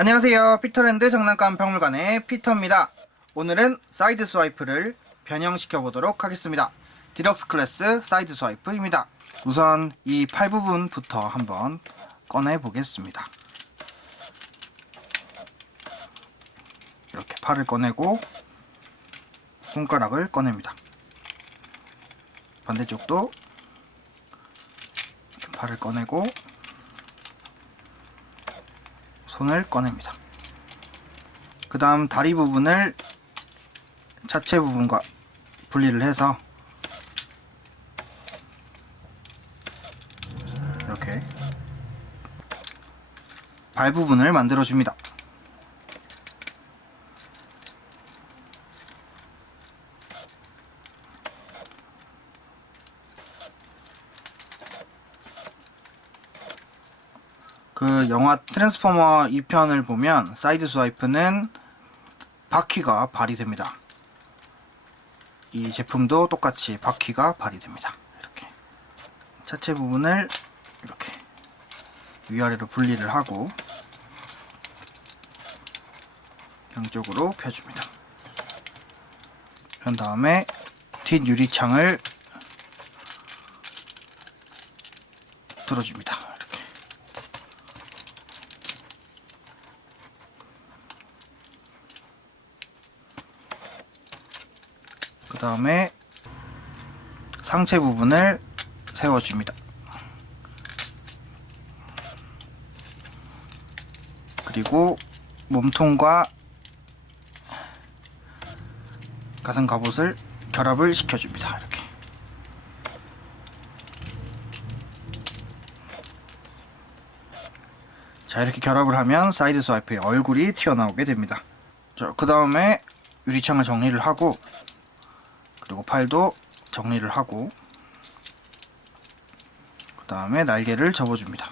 안녕하세요. 피터랜드 장난감 박물관의 피터입니다. 오늘은 사이드 스와이프를 변형시켜 보도록 하겠습니다. 디럭스 클래스 사이드 스와이프입니다. 우선 이 팔 부분부터 한번 꺼내 보겠습니다. 이렇게 팔을 꺼내고 손가락을 꺼냅니다. 반대쪽도 팔을 꺼내고 손을 꺼냅니다. 그 다음 다리 부분을 차체 부분과 분리를 해서 이렇게 발 부분을 만들어 줍니다. 그 영화 트랜스포머 2편을 보면 사이드 스와이프는 바퀴가 발휘됩니다. 이 제품도 똑같이 바퀴가 발휘됩니다. 이렇게 차체 부분을 이렇게 위아래로 분리를 하고 양쪽으로 펴줍니다. 편 다음에 뒷 유리창을 들어줍니다. 이렇게 그 다음에 상체 부분을 세워줍니다. 그리고 몸통과 가슴 갑옷을 결합을 시켜줍니다. 이렇게. 자 이렇게 결합을 하면 사이드 스와이프의 얼굴이 튀어나오게 됩니다. 그 다음에 유리창을 정리를 하고 그리고 팔도 정리를 하고 그 다음에 날개를 접어줍니다.